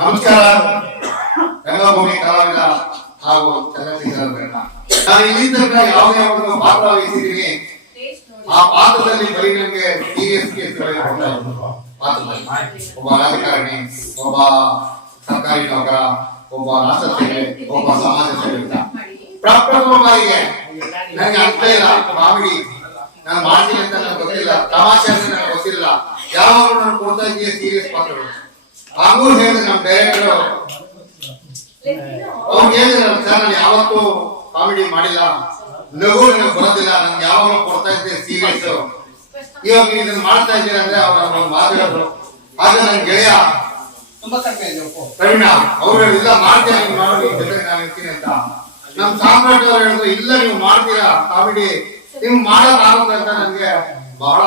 ನಮಸ್ಕಾರ. ರಂಗಭೂಮಿ ಕಲಾವಿದ ಹಾಗೂ ಚಲನಚಿತ್ರರಂಗ. ನಾನು ಇಲ್ಲಿ ತನಕ ಯಾವುದೇ ಒಂದು ಪಾತ್ರ ವಹಿಸಿದ್ದೀನಿ, ಆ ಪಾತ್ರದಲ್ಲಿ ಬರೀ ನನಗೆ ಸೀರಿಯಸ್ ಕೇಸ್ಗಳು ಪಾತ್ರದಲ್ಲಿ ಒಬ್ಬ ರಾಜಕಾರಣಿ, ಒಬ್ಬ ಸರ್ಕಾರಿ ನೌಕರ, ಒಬ್ಬ ರಾಷ್ಟ್ರ ಸೇವೆ, ಒಬ್ಬ ಸಮಾಜ ಸೇವೆ. ಪ್ರಪ್ರಥಮವಾಗಿ ನನಗೆ ಅರ್ಥ ಇಲ್ಲ ಕಾಮಿಡಿ ನಾನು ಮಾಡ್ತೀನಿ ಅಂತ ನನಗೆ ಗೊತ್ತಿಲ್ಲ, ತಮಾಷೆ ಅಂತ ನನಗೆ ಗೊತ್ತಿಲ್ಲ. ಯಾವಾಗ ನಾನು ಕೊಡ್ತಾ ಇದ್ದೀವಿ ಸೀರಿಯಸ್ ಪಾತ್ರಗಳು. ಹಾಗೂ ಹೇಳಿದ್ರೆ ನಮ್ಮ ಡೈರೆಕ್ಟರ್ ಅವ್ರು ಹೇಳಿದ್ರು, ಸರ್ ನಾನು ಯಾವತ್ತೂ ಕಾಮಿಡಿ ಮಾಡಿಲ್ಲ, ನಗು ನನಗೆ ಬರೋದಿಲ್ಲ, ನನ್ಗೆ ಯಾವಾಗ ಕೊಡ್ತಾ ಇದ್ದೆ ಸೀರಿಯಸ್. ಇವಾಗ ನೀವು ಇದನ್ನ ಮಾಡ್ತಾ ಇದ್ದೀರಾ ಅಂದ್ರೆ ಅವ್ರ ಮಾತಾಡೋದು. ಆಗ ನನ್ನ ಗೆಳೆಯ ಪ್ರವೀಣ ಅವ್ರು ಇಲ್ಲ ಮಾಡ್ತೀರಾ, ನೀವು ಮಾಡಿ ಜೊತೆಗೆ ನಾನು ಇರ್ತೀನಿ ಅಂತ. ನಮ್ ಸಾಮ್ರಾಟ್ ಅವ್ರು ಹೇಳಿದ್ರು, ಇಲ್ಲ ನೀವು ಮಾಡ್ತೀರಾ ಕಾಮಿಡಿ, ನೀವು ಮಾಡೋಕ್ಕಾಗುತ್ತೆ ಅಂತ ನನಗೆ ಬಹಳ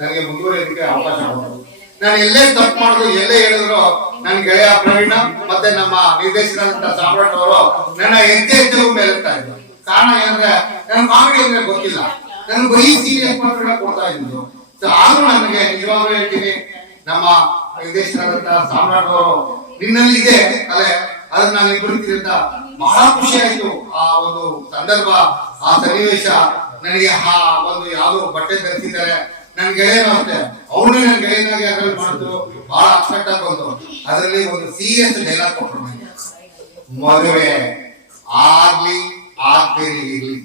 ನನಗೆ ಮುಂದುವರಿಯೋದಕ್ಕೆ ಅವಕಾಶ ಕೊಟ್ಟರು. ನಾನು ಎಲ್ಲೇ ತಪ್ಪು ಮಾಡಿದ್ರು, ಎಲ್ಲೇ ಹೇಳಿದ್ರು ನನ್ನ ಗೆಳೆಯ ಪ್ರವೀಣ ಮತ್ತೆ ನಮ್ಮ ನಿರ್ದೇಶಕರಾದಂತ ಸಾಮ್ರಾಟ್ ಅವರು ನನ್ನ ಹೆಜ್ಜೆ ಮೇಲೆ ಇರ್ತಾ ಇದ್ರು. ಕಾರಣ ಏನಂದ್ರೆ ನನ್ನ ಕಾಮಿಡಿ ಅಂದ್ರೆ ಗೊತ್ತಿಲ್ಲ, ನನ್ಗೆ ಬರೀ ಸೀರಿಯಸ್ ಪಾತ್ರಗಳನ್ನ ಕೊಡ್ತಾ ಇದ್ರು. ಆದ್ರೂ ನನಗೆ ನಿಜವಾಗ್ಲೂ ಹೇಳ್ತೀನಿ, ನಮ್ಮ ನಿರ್ದೇಶಕರಾದಂತ ಸಾಮ್ರಾಟ್ ಅವರು ನಿನ್ನಲ್ಲಿ ಇದೆ ಕಲೆ, ಅದನ್ನ ನಾನು ಇಬ್ಬರಿತೀನಿ ಅಂತ ಬಹಳ ಖುಷಿ ಆಯ್ತು. ಆ ಒಂದು ಸಂದರ್ಭ, ಆ ಸನ್ನಿವೇಶ, ನನಗೆ ಆ ಒಂದು ಯಾವ್ದು ಬಟ್ಟೆ ಧರಿಸಿದ್ದಾರೆ ನನ್ ಗೆಳೆಯನು ಅಷ್ಟೇ, ಅವನು ನನ್ನ ಗೆಳೆಯನಾಗಿ ಅದ್ರಲ್ಲಿ ಮಾಡಿದ್ರು, ಬಹಳ ಅಚ್ಚುಕಟ್ಟಾಗಿ ಬಂತು. ಅದರಲ್ಲಿ ಒಂದು ಸೀರಿಯಸ್ ಡೈಲಾಗ್ ಕೊಟ್ಟರು ನನಗೆ, ಮದುವೆ ಆಗ್ಲಿ ಆಗ್ಬೇರಿ ಇರ್ಲಿ,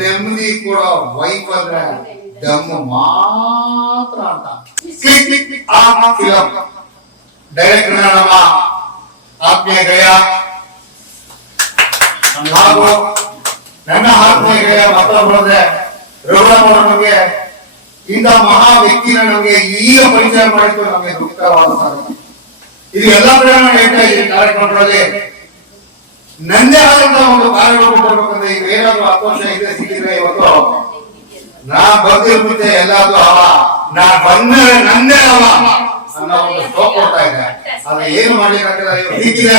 ನೆಮ್ಮದಿ ಕೊಡೋ ವೈಫ್ ಅಂದ್ರೆ ದಮ್ಮು ಮಾತ್ರ ಅಂತ. ಡೈರೆಕ್ಟರ್ ನಮ್ಮ ಆತ್ಮೀಯ ಗೆಳೆಯ ಹಾಗೂ ನನ್ನ ಆತ್ಮೀಯ ಗೆಳೆಯ ಮತ್ತೊಬ್ಬರೇ ರಘುರಾಮ್ ಅವರ ಬಗ್ಗೆ, ಇಂಥ ಮಹಾ ವ್ಯಕ್ತಿನ ನಮಗೆ ಈಗ ಪರಿಚಯ ಮಾಡಿದ್ದು ನಮಗೆ ದುಃಖವಾದ ಸಂಗತಿ. ಇದು ಎಲ್ಲ ಕಡೆ ನಾನು ಹೇಳ್ತಾ ಇದ್ದೀನಿ ಕಾರ್ಯಕ್ರಮಗಳಲ್ಲಿ, ನಂದೇ ಆದಂತಹ ಒಂದು ಕಾರ್ಯಕ್ರಮ ಕೊಡ್ಬೇಕಂದ್ರೆ ಈಗ ಏನಾದ್ರು 10 ವರ್ಷ ಇದೆ ಸಿಕ್ಕಿದ್ರೆ ಇವತ್ತು ನಾ ಬಂದಿರ್ಬಿಟ್ಟೆ ಎಲ್ಲಾದ್ರೂ ಅವ, ನಾ ಬಂದ ನಂದೇ ಅವ ಅನ್ನೋ ಒಂದು ಸ್ಟೋಕ್ ಕೊಡ್ತಾ ಇದೆ. ಅದು ಏನು ಮಾಡ್ಲಿಕ್ಕಾಗಲ್ಲ. ಹೀಗಿದೆ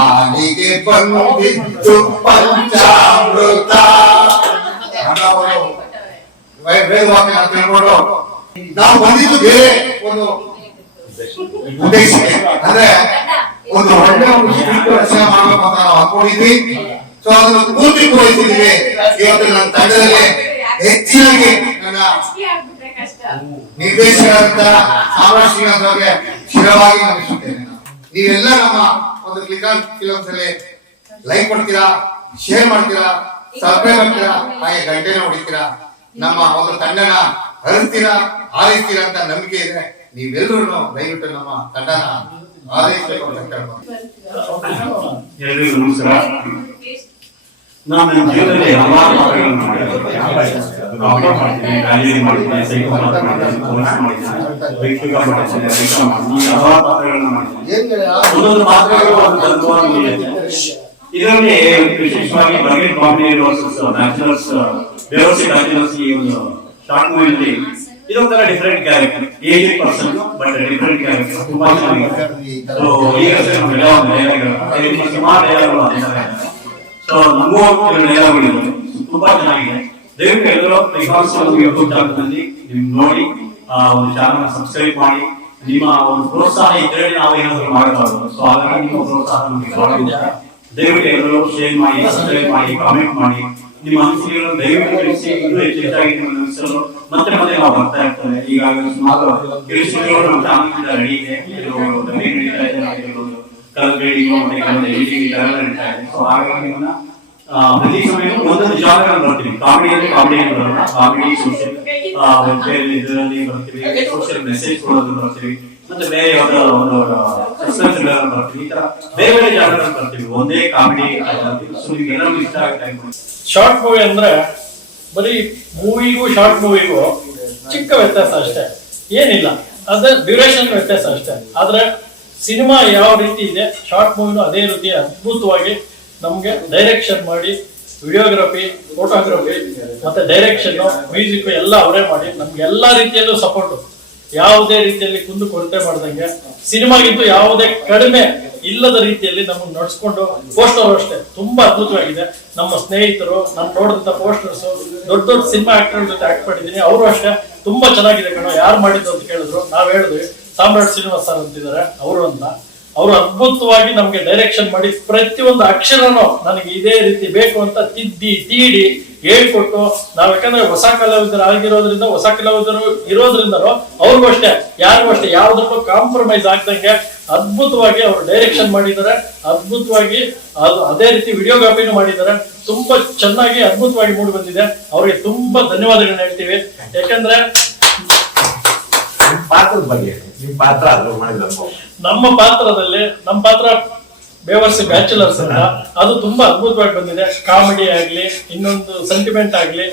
ಆಲಿಗೆ ಬಂದಿದ್ದು ಪಂಚಾಮೃತ ವೇದವಾಕ್ಯ ಅಂತ ಹೇಳ್ಕೊಂಡು ನಾವು ಬಂದಿದ್ದು ಬೇರೆ ಒಂದು ಉದ್ದೇಶ, ಅಂದ್ರೆ ಒಂದು ಒಳ್ಳೆ ಒಂದು ರಚನೆ ಮಾಡ್ಬೇಕು ಅಂತ ನಾವು ಅನ್ಕೊಂಡಿದ್ವಿ. ಸೊ ಅದನ್ನು ಪೂರ್ತಿ ಪೂರೈಸಿದ್ವಿ. ಇವತ್ತು ನನ್ನ ತಂಡದಲ್ಲಿ ಹೆಚ್ಚಿನಾಗಿ ನನ್ನ ನಿರ್ದೇಶಕರಾದಂತ ಸಾಮ್ರಾಟ್ ಶ್ರೀನಾಥ್ ಅವರಿಗೆ ಶಿರವಾಗಿ ನಮಿಸುತ್ತೇನೆ. ನೀವೆಲ್ಲ ನಮ್ಮ ಒಂದು ಕ್ಲಿಕಾನ್ ಫಿಲ್ಮ್ಸ್ ಅಲ್ಲಿ ಲೈಕ್ ಮಾಡ್ತೀರಾ, ಶೇರ್ ಮಾಡ್ತೀರಾ, ಸಬ್ಸ್ಕ್ರೈಬ್ ಮಾಡ್ತೀರಾ, ಹಾಗೆ ಗಂಟೆನ ಹೊಡಿತೀರಾ, ನಮ್ಮ ಒಂದು ತಂಡನ ಹರಿಸ್ತೀರಾ, ಆರೈಸ್ತೀರಾ ಅಂತ ನಂಬಿಕೆ ಇದೆ. ನೀವೆಲ್ಲರೂ ದಯವಿಟ್ಟು ನಮ್ಮ ತಂಡನ ಆರೈಸಬೇಕು ಅಂತ ಕೇಳ್ಬೋದು. ಎಲ್ಲರಿಗೂ ನಮಸ್ಕಾರ. ನಾನು ನನ್ನ ಜೀವನದಲ್ಲಿ ಹಲವಾರು ಪಾತ್ರಗಳನ್ನು ಮಾಡಿದ್ದೀನಿ. ಗಾಂಧಿ ಮಾಡಿದ್ದೀನಿ, ಸೈಕಲ್ ಮಾಡಿದ್ದೀನಿ, ಪೊಲೀಸ್ ಮಾಡಿದ್ದೀನಿ, ವೈಯಕ್ತಿಕ ಮಾಡಿದ್ದೀನಿ, ರೈತ ಮಾಡಿದ್ದೀನಿ, ಹಲವಾರು ಪಾತ್ರಗಳನ್ನು ಮಾಡಿದ್ದೀನಿ. ಒಂದೊಂದು ಪಾತ್ರಗಳು ಒಂದು ತತ್ವವನ್ನು ಇದೆ. ಇದರಲ್ಲಿ ವಿಶೇಷವಾಗಿ ಬಗೆಟ್ ಕಾಮಿಡಿ ವರ್ಸಸ್ ನ್ಯಾಚುರಲ್ಸ್, ಬೇರೋಸಿ ನ್ಯಾಚುರಲ್ಸ್ ಈ ಒಂದು ಶಾರ್ಟ್ ಮೂವಿಯಲ್ಲಿ ಇದೊಂಥರ different character, age person but different character, ತುಂಬಾ ಚೆನ್ನಾಗಿದೆ. ಸೊ ಈಗ ಸುಮಾರು ಡೈಲಾಗ್ಗಳು ಅಂತಾರೆ. ಸೊ ನಮಗೂ ಕೆಲವು ಡೈಲಾಗ್ಗಳು ತುಂಬಾ ಚೆನ್ನಾಗಿದೆ. ದಯವಿಟ್ಟು ಎಲ್ಲರೂ ಯೂಟ್ಯೂಬ್ ಚಾನಲ್ನಲ್ಲಿ ನೀವು ನೋಡಿ, ಒಂದು ಚಾನಲ್ ಸಬ್ಸ್ಕ್ರೈಬ್ ಮಾಡಿ. ನಿಮ್ಮ ಒಂದು ಪ್ರೋತ್ಸಾಹ ಇದ್ರೆ ನಾವು ಏನಾದ್ರು ಮಾಡಬಾರದು. ಸೊ ಹಾಗಾಗಿ ನಿಮ್ಮ ಪ್ರೋತ್ಸಾಹ ನಮಗೆ ಬಹಳ ಇದೆ. ದಯವಿಟ್ಟು ಎಲ್ಲರೂ ಶೇರ್ ಮಾಡಿ, ಸಬ್ಸ್ಕ್ರೈಬ್ ಮಾಡಿ, ಕಾಮೆಂಟ್ ಮಾಡಿ, ನಿಮ್ಮ ಅನಿಸಿಕೆಗಳನ್ನು ದಯವಿಟ್ಟು ತಿಳಿಸಿ. ಇನ್ನೂ ಹೆಚ್ಚಾಗಿ ನಿಮ್ಮ ಅನಿಸಿಕೆಗಳು ಮತ್ತೆ ಮತ್ತೆ ನಾವು ಬರ್ತಾ ಇರ್ತೇವೆ. ಈಗಾಗಲೇ ಸುಮಾರು ಕೆಲಸಗಳು ನಮ್ಮ ಚಾನಲ್ ರೆಡಿ ಇದೆ. ನಡೀತಾ ಇದೆ, ಕಲರ್ ಗ್ರೇಡಿಂಗ್ ಮತ್ತೆ ಕಲರ್ ಎಡಿಟಿಂಗ್ ಇದೆಲ್ಲ ನಡೀತಾ ಇದೆ. ಸೊ ಹಾಗಾಗಿ ನಿಮ್ಮನ್ನ ಪ್ರತಿ ಸಮಯ ಒಂದೊಂದು ಜಾಗಗಳನ್ನು ಬರ್ತೀವಿ. ಕಾಮಿಡಿಯಲ್ಲಿ ಕಾಮಿಡಿಯಲ್ಲಿ ಬರೋಣ, ಕಾಮಿಡಿ ಸೋಷಿಯಲ್ ಇದರಲ್ಲಿ ಬರ್ತೀವಿ, ಸೋಷಿಯಲ್ ಮೆಸೇಜ್ ಕೊಡೋದು ಬರ್ತೀವಿ, ಮತ್ತೆ ಬೇರೆ ಯಾವ್ದೋ ಒಂದು ಸಸ್ಪೆನ್ಸ್ ಬರ್ತೀವಿ. ಈ ತರ ಬೇರೆ ಬೇರೆ ಜಾಗಗಳನ್ನು ಬರ್ತೀವಿ, ಒಂದೇ ಕಾಮಿಡಿ. ಸೊ ನಿಮ್ಗೆ ಎಲ್ಲರಿಗೂ ಇಷ್ಟ ಆಗುತ್ತೆ. ಶಾರ್ಟ್ ಮೂವಿ ಅಂದ್ರೆ ಬರೀ ಮೂವಿಗೂ ಶಾರ್ಟ್ ಮೂವಿಗೂ ಚಿಕ್ಕ ವ್ಯತ್ಯಾಸ ಅಷ್ಟೇ, ಏನಿಲ್ಲ. ಅದೇ ಡ್ಯೂರೇಷನ್ ವ್ಯತ್ಯಾಸ ಅಷ್ಟೇ. ಆದ್ರೆ ಸಿನಿಮಾ ಯಾವ ರೀತಿ ಇದೆ, ಶಾರ್ಟ್ ಮೂವಿನೂ ಅದೇ ರೀತಿ ಅದ್ಭುತವಾಗಿ ನಮ್ಗೆ ಡೈರೆಕ್ಷನ್ ಮಾಡಿ, ವಿಡಿಯೋಗ್ರಫಿ, ಫೋಟೋಗ್ರಫಿ ಮತ್ತೆ ಡೈರೆಕ್ಷನ್, ಮ್ಯೂಸಿಕ್ ಎಲ್ಲ ಅವರೇ ಮಾಡಿ ನಮ್ಗೆ ಎಲ್ಲಾ ರೀತಿಯಲ್ಲೂ ಸಪೋರ್ಟ್, ಯಾವುದೇ ರೀತಿಯಲ್ಲಿ ಕುಂದು ಕೊರತೆ ಮಾಡ್ದಂಗೆ, ಸಿನಿಮಾಗಿದ್ದು ಯಾವುದೇ ಕಡಿಮೆ ಇಲ್ಲದ ರೀತಿಯಲ್ಲಿ ನಮ್ಮನ್ನು ನಡೆಸ್ಕೊಂಡು, ಪೋಸ್ಟರ್ ಅಷ್ಟೇ ತುಂಬಾ ಅದ್ಭುತವಾಗಿದೆ. ನಮ್ಮ ಸ್ನೇಹಿತರು ನಾನು ನೋಡಿದಂತ ಪೋಸ್ಟರ್ಸ್, ದೊಡ್ಡ ದೊಡ್ಡ ಸಿನಿಮಾ ಆಕ್ಟರ್ ಜೊತೆ ಆಕ್ಟ್ ಮಾಡಿದ್ದೀನಿ, ಅವರು ಅಷ್ಟೇ ತುಂಬಾ ಚೆನ್ನಾಗಿದೆ ಕಣೋ, ಯಾರು ಮಾಡಿದ್ದು ಅಂತ ಕೇಳಿದ್ರು. ನಾವ್ ಹೇಳಿದ್ವಿ ಸಾಮ್ರಾಟ್ ಶ್ರೀನಿವಾಸ್ ಸರ್ ಅಂತಿದ್ದಾರೆ, ಅವರು ಅಂತ. ಅವರು ಅದ್ಭುತವಾಗಿ ನಮ್ಗೆ ಡೈರೆಕ್ಷನ್ ಮಾಡಿ ಪ್ರತಿಯೊಂದು ಅಕ್ಷರನೂ ನನಗೆ ಇದೇ ರೀತಿ ಬೇಕು ಅಂತ ತಿದ್ದಿ ತೀಡಿ ಹೇಳ್ಕೊಟ್ಟು, ನಾವ್ ಯಾಕಂದ್ರೆ ಹೊಸ ಕಲಾವಿದರು ಆಗಿರೋದ್ರಿಂದ, ಹೊಸ ಕಲಾವಿದರು ಇರೋದ್ರಿಂದನೂ ಅವ್ರಿಗೂ ಅಷ್ಟೇ, ಯಾರಿಗೂ ಅಷ್ಟೇ ಯಾವ್ದಕ್ಕೂ ಕಾಂಪ್ರಮೈಸ್ ಆಗ್ದಂಗೆ ಅದ್ಭುತವಾಗಿ ಅವರು ಡೈರೆಕ್ಷನ್ ಮಾಡಿದ್ದಾರೆ. ಅದ್ಭುತವಾಗಿ ಅದೇ ರೀತಿ ವಿಡಿಯೋಗ್ರಾಫಿನೂ ಮಾಡಿದ್ದಾರೆ. ತುಂಬಾ ಚೆನ್ನಾಗಿ ಅದ್ಭುತವಾಗಿ ಮೂಡಿ ಬಂದಿದೆ. ಅವ್ರಿಗೆ ತುಂಬಾ ಧನ್ಯವಾದಗಳನ್ನ ಹೇಳ್ತೀವಿ. ಯಾಕಂದ್ರೆ ಪಾತ್ರದ ಬಗ್ಗೆ ನಿಮ್ ಪಾತ್ರ ನಮ್ಮ ಪಾತ್ರದಲ್ಲಿ ನಮ್ಮ ಪಾತ್ರ ಬೇವರ್ಸಿ ಬ್ಯಾಚುಲರ್ಸ್ ಅಂತ, ಅದು ತುಂಬಾ ಅದ್ಭುತವಾಗಿ ಬಂದಿದೆ. ಕಾಮಿಡಿ ಆಗ್ಲಿ, ಇನ್ನೊಂದು ಸೆಂಟಿಮೆಂಟ್ ಆಗ್ಲಿ,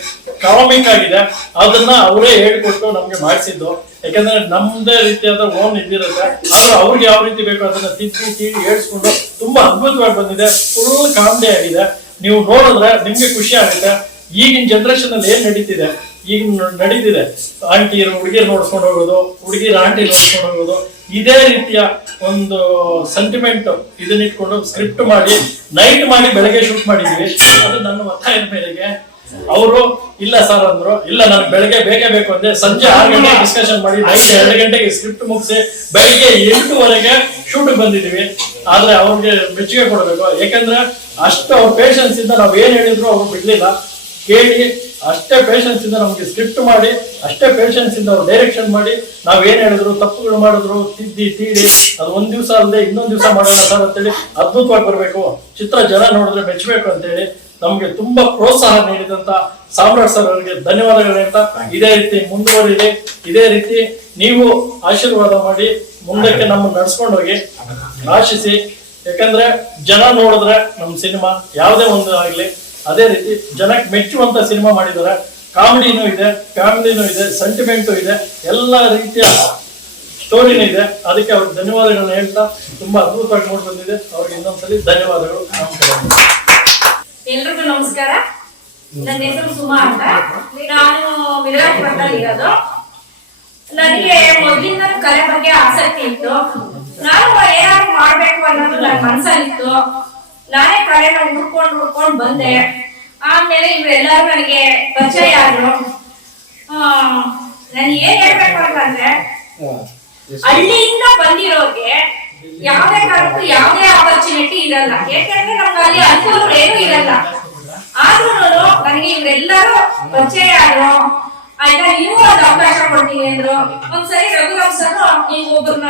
ಕಾಮಿಕ್ ಆಗಿದೆ. ಅದನ್ನ ಅವರೇ ಹೇಳ್ಕೊಟ್ಟು ನಮ್ಗೆ ಮಾಡಿಸಿದ್ದು. ಯಾಕಂದ್ರೆ ನಮ್ದೇ ರೀತಿಯಾದ ಓನ್ ಇದಿರುತ್ತೆ, ಆದ್ರೆ ಅವ್ರಿಗೆ ಯಾವ ರೀತಿ ಬೇಕು ಅದನ್ನ ತಿದ್ದಿ ತೀಡಿ ಹೇಳ್ಸ್ಕೊಂಡು ತುಂಬಾ ಅದ್ಭುತವಾಗಿ ಬಂದಿದೆ. ಫುಲ್ ಕಾಮಿಡಿ ಆಗಿದೆ. ನೀವು ನೋಡಿದ್ರೆ ನಿಮ್ಗೆ ಖುಷಿ ಆಗುತ್ತೆ. ಈಗಿನ ಜನರೇಷನ್ ಅಲ್ಲಿ ಏನ್ ನಡೀತಿದೆ, ಈಗ ನಡೀತಿದೆ, ಆಂಟಿಯರು ಹುಡುಗಿರು ನೋಡ್ಕೊಂಡು ಹೋಗೋದು, ಹುಡುಗಿರು ಆಂಟಿ ನೋಡ್ಕೊಂಡು ಹೋಗೋದು, ಇದೇ ರೀತಿಯ ಒಂದು ಸೆಂಟಿಮೆಂಟ್ ಇದನ್ನ ಇಟ್ಕೊಂಡು ಸ್ಕ್ರಿಪ್ಟ್ ಮಾಡಿ ನೈಟ್ ಮಾಡಿ ಬೆಳಗ್ಗೆ ಶೂಟ್ ಮಾಡಿದ್ವಿ. ಅದು ನನ್ನ ಒತ್ತಾಯದ ಮೇರೆಗೆ ಅವರು ಇಲ್ಲ ಸರ್ ಅಂದ್ರು. ಇಲ್ಲ ನನಗೆ ಬೆಳಗ್ಗೆ ಬೇಕೇ ಬೇಕು ಅಂದೆ. ಸಂಜೆ 6 ಗಂಟೆಗೆ ಡಿಸ್ಕಷನ್ ಮಾಡಿ ನೈಟ್ 2 ಗಂಟೆಗೆ ಸ್ಕ್ರಿಪ್ಟ್ ಮುಗಿಸಿ ಬೆಳಿಗ್ಗೆ 8ವರೆಗೆ ಶೂಟ್ ಬಂದಿದೀವಿ. ಆದ್ರೆ ಅವ್ರಿಗೆ ಮೆಚ್ಚುಗೆ ಕೊಡ್ಬೇಕು. ಯಾಕಂದ್ರೆ ಅಷ್ಟು ಅವ್ರ ಪೇಷನ್ಸ್ ಇಂದ ನಾವ್ ಏನ್ ಹೇಳಿದ್ರು ಅವ್ರು ಬಿಡ್ಲಿಲ್ಲ, ಕೇಳಿ ಅಷ್ಟೇ ಪೇಷನ್ಸ್ ಇಂದ ನಮ್ಗೆ ಸ್ಕ್ರಿಪ್ಟ್ ಮಾಡಿ, ಅಷ್ಟೇ ಪೇಷನ್ಸ್ ಇಂದ ಅವ್ರು ಡೈರೆಕ್ಷನ್ ಮಾಡಿ, ನಾವ್ ಏನ್ ಹೇಳಿದ್ರು ತಪ್ಪುಗಳು ಮಾಡಿದ್ರು ತಿದ್ದಿ ತೀಡಿ ಅದು ಒಂದ್ ದಿವಸ ಅಲ್ಲದೆ ಇನ್ನೊಂದ್ ದಿವಸ ಮಾಡೋಣ ಸರ್ ಅಂತೇಳಿ ಅದ್ಭುತವಾಗಿ ಬರ್ಬೇಕು, ಚಿತ್ರ ಜನ ನೋಡಿದ್ರೆ ಮೆಚ್ಚಬೇಕು ಅಂತೇಳಿ ನಮ್ಗೆ ತುಂಬಾ ಪ್ರೋತ್ಸಾಹ ನೀಡಿದಂತ ಸಾಮ್ರಾಟ್ ಸರ್ ಅವರಿಗೆ ಧನ್ಯವಾದಗಳು ಹೇಳ್ತಾ, ಇದೇ ರೀತಿ ಮುಂದುವರಿದೆ. ಇದೇ ರೀತಿ ನೀವು ಆಶೀರ್ವಾದ ಮಾಡಿ ಮುಂದಕ್ಕೆ ನಮ್ಮನ್ನು ನಡ್ಸ್ಕೊಂಡು ಹೋಗಿ ಆಶಿಸಿ. ಯಾಕಂದ್ರೆ ಜನ ನೋಡಿದ್ರೆ ನಮ್ ಸಿನಿಮಾ ಯಾವುದೇ ಒಂದು ಆಗ್ಲಿ ಅದೇ ರೀತಿ ಜನಕ್ಕೆ ಮೆಚ್ಚುವಂತ ಸಿನಿಮಾ ಮಾಡಿದ್ದಾರೆ. ಕಾಮಿಡಿನೂ ಇದೆ, ಫ್ಯಾಮಿಲಿನೂ ಇದೆ, ಸೆಂಟಿಮೆಂಟು ಇದೆ, ಎಲ್ಲ ರೀತಿಯ ಸ್ಟೋರಿನೂ ಇದೆ. ಅದಕ್ಕೆ ಅವ್ರಿಗೆ ಧನ್ಯವಾದಗಳನ್ನ ಹೇಳ್ತಾ ತುಂಬಾ ಅದ್ಭುತವಾಗಿ ನೋಡಿ ಬಂದಿದೆ. ಅವ್ರಿಗೆ ಇನ್ನೊಂದ್ಸಲಿ ಧನ್ಯವಾದಗಳು. ಎಲ್ರಿಗೂ ನಮಸ್ಕಾರ. ನನ್ನ ಹೆಸರು ಸುಮಾ ಅಂತ. ನಾನು ವಿರಾಜಪೇಟೆಯಲ್ಲಿ ಇರೋದು. ನನಗೆ ಮೊದಲಿಂದ ಕಲೆ ಬಗ್ಗೆ ಆಸಕ್ತಿ ಇತ್ತು. ನಾನು ಏನಾದ್ರು ಮಾಡ್ಬೇಕು ಅನ್ನೋದು ನನ್ನ ಮನಸ್ಸಲ್ಲಿತ್ತು. ನಾನೇ ಕಲೆನ ಹುಡ್ಕೊಂಡು ಬಂದೆ. ಆಮೇಲೆ ಇವರೆಲ್ಲರೂ ನನಗೆ ಪರಿಚಯ ಆದ್ರು. ನಾನು ಏನ್ ಹೇಳ್ಬೇಕು ಅಂತಂದ್ರೆ, ಹಳ್ಳಿಯಿಂದ ಬಂದಿರೋರ್ಗೆ ಯಾವ್ದೇ ಕಾರಣಕ್ಕೂ ಯಾವ್ದೇ ಆಪರ್ಚುನಿಟಿ ಇರಲ್ಲ. ಯಾಕಂದ್ರೆ ನಮ್ಗೆ ಅಲ್ಲಿ ಅನುಕೂಲ ಏನು ಇರಲ್ಲ. ಆದ್ರೂ ನನಗೆ ಇವರೆಲ್ಲರೂ ಪರಿಚಯ ಆದ್ರು. ಆಯ್ತಾ, ನೀವು ಒಂದು ಅವಕಾಶ ಕೊಡ್ತೀನಿ ಅಂದ್ರು. ಒಂದ್ಸರಿ ರಘುರಾಮ್ ಸರ್ ನೀವು ಒಬ್ಬರನ್ನ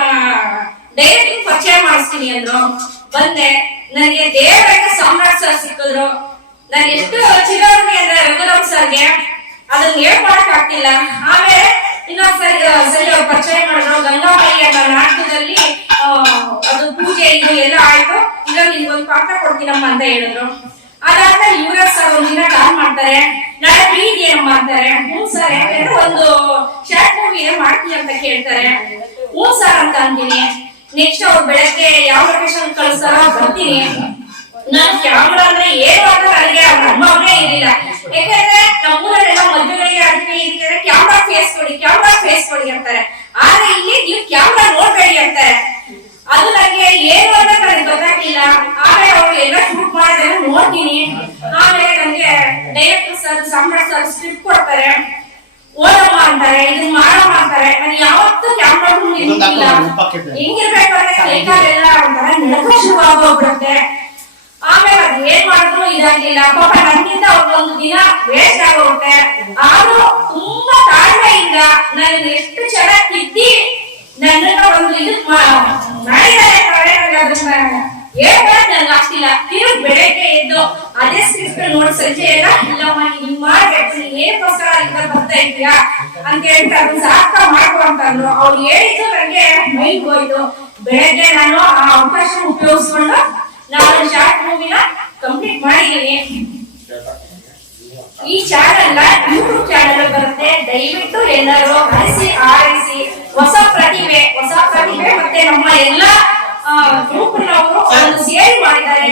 ಡೈರೆಕ್ಟ್ ಪರಿಚಯ ಮಾಡಿಸ್ತೀನಿ ಅಂದ್ರು. ಬಂದೆ. ನನಗೆ ದೇವರಾಗ ಸಾಮ್ರಾಟ್ ಸರ್ ಸಿಕ್ಕಿದ್ರು. ನಾನು ಎಷ್ಟು ಚಿರಋಣಿ ಅಂದ್ರೆ ರಘುರಾಮ್ ಸರ್ಗೆ, ಅದನ್ನ ಹೇಳ್ಕೊಳಕ್ ಆಗ್ತಿಲ್ಲ. ಆಮೇಲೆ ಇನ್ನೊಂದ್ಸರಿ ಸರಿ ಪರಿಚಯ ಮಾಡಿದ್ರು. ಗಂಗಾಬಾಯಿ ಅನ್ನೋ ನಾಟಕದಲ್ಲಿ ಅದು ಪೂಜೆ ಇದು ಎಲ್ಲ ಆಯ್ತು. ಇಲ್ಲ ನಿಮ್ಗೊಂದು ಪಾತ್ರ ಕೊಡ್ತೀನಮ್ಮ ಅಂತ ಹೇಳಿದ್ರು. ಅದಾದ್ಮೇಲೆ ಯುವರಾಜ್ ಸರ್ ಒಂದಿನ ಕಾಲ್ ಮಾಡ್ತಾರೆ, ನಾಳೆ ಫ್ರೀ ಇದೆಯಮ್ಮ ಅಂತಾರೆ. ಹ್ಞೂ ಸರ್, ಯಾಕಂದ್ರೆ ಒಂದು ಶಾರ್ಟ್ ಮೂವಿ ಮಾಡ್ತೀನಿ ಅಂತ ಕೇಳ್ತಾರೆ. ಹ್ಞೂ ಸರ್ ಅಂತ ಅಂತೀನಿ. ನೆಕ್ಸ್ಟ್ ಅವ್ರು ಬೆಳಗ್ಗೆ ಯಾವ ಲೊಕೇಶನ್ ಕಳಿಸ್ತಾರೋ ಬರ್ತೀನಿ. ನಾನು ಕ್ಯಾಮ್ರಾ ಅಂದ್ರೆ ಏನು ಅಂತ ನನಗೆ ಅವ್ರ ಅನುಭವನೇ ಇರಲಿಲ್ಲ. ಯಾಕಂದ್ರೆ ನಮ್ಮೂರಲ್ಲೆಲ್ಲ ಮದುವೆಗಳಿಗೆ ಅದಕ್ಕೆ ಕ್ಯಾಮ್ರಾ ಫೇಸ್ ಕೊಡಿ ಅಂತಾರೆ. ಆದ್ರೆ ಇಲ್ಲಿ ನೀವು ಕ್ಯಾಮ್ರಾ ನೋಡ್ಬೇಡಿ ಅಂತಾರೆ. ಅದು ನನಗೆ ಏನು ಅಂತ ನನಗೆ ಗೊತ್ತಾಗ್ಲಿಲ್ಲ. ಆಮೇಲೆ ಅವ್ರು ಎಲ್ಲ ಶೂಟ್ ಮಾಡಿದ್ರೆ ನೋಡ್ತೀನಿ. ಆಮೇಲೆ ನನಗೆ ಡೈರೆಕ್ಟರ್ ಸರ್ ಸಾಮ್ರಾಟ್ ಸರ್ ಸ್ಕ್ರಿಪ್ಟ್ ಕೊಡ್ತಾರೆ, ಓದಮ್ಮ ಅಂತಾರೆ, ಇದನ್ನ ಮಾಡಮ್ಮ ಅಂತಾರೆ. ನಾನು ಯಾವತ್ತೂ ಕ್ಯಾಮ್ರಾ ನಿಂತಿಲ್ಲ. ಹೆಂಗಿರ್ಬೇಕಾದ್ರೆ ಕೈಕಾಲೆಲ್ಲ ಒಂಥರ ನಡಕ ಶುರುವಾಗೋಗ್ಬಿಡುತ್ತೆ. ಆಮೇಲೆ ಅದು ಏನ್ ಮಾಡಿದ್ರು ಇದಾಗಿಲ್ಲ. ಪಾಪ ನನ್ನಿಂದ ಒಂದು ದಿನ ವೇಸ್ಟ್ ಆಗೋಗುತ್ತೆ. ಆದ್ರೂ ತುಂಬಾ ತಾಳ್ಮೆಯಿಂದ ನಾನು ಎಷ್ಟು ಚೆನ್ನಾಗಿ ತಿದ್ದಿ ನನ್ನನ್ನ ಒಂದು ಇದಕ್ ಮಾಡಿದ್ದಾರೆ. ಅದನ್ನ ಹೇಳ್ಕೊಳಕ್ ನನ್ಗೆ ಆಗ್ತಿಲ್ಲ. ತಿರುಗಿ ಬೆಳಗ್ಗೆ ಎದ್ದು ಅದೇ ಸ್ಕ್ರಿಪ್ಟ್ ನೋಡಿ ಸಂಜೆ ಎಲ್ಲ ಇಲ್ಲಮ್ಮ ನೀನ್ ಮಾಡ್ಬೇಕು, ನೀನ್ ಏನಕ್ಕೋಸ್ಕರ ಇಂದ ಬರ್ತಾ ಇದೀಯಾ ಅಂತ ಹೇಳ್ತಾ ಅದನ್ನ ಸಾರ್ಥ ಮಾಡ್ಕೊ ಅಂತಂದ್ರು. ಅವ್ರು ಹೇಳಿದ್ದು ನನಗೆ ಮೈಂಡ್ ಹೋಯ್ತು. ಬೆಳಗ್ಗೆ ನಾನು ಆ ಅವಕಾಶ ಉಪಯೋಗಿಸ್ಕೊಂಡು ನಾನು ಶಾರ್ಟ್ ಮೂವಿನ ಕಂಪ್ಲೀಟ್ ಮಾಡಿದ್ದೀನಿ. ಈ ಚಾನೆಲ್ ಯೂಟ್ಯೂಬ್ ಚಾನೆಲ್ ಬರುತ್ತೆ. ದಯವಿಟ್ಟು ಎಲ್ಲರೂ ಆರಿಸಿ ಹೊಸ ಪ್ರತಿಭೆ ಮತ್ತೆ ನಮ್ಮ ಎಲ್ಲಾ ಗ್ರೂಪ್ ನವರು ಒಂದು ಶೇರ್ ಮಾಡಿದ್ದಾರೆ.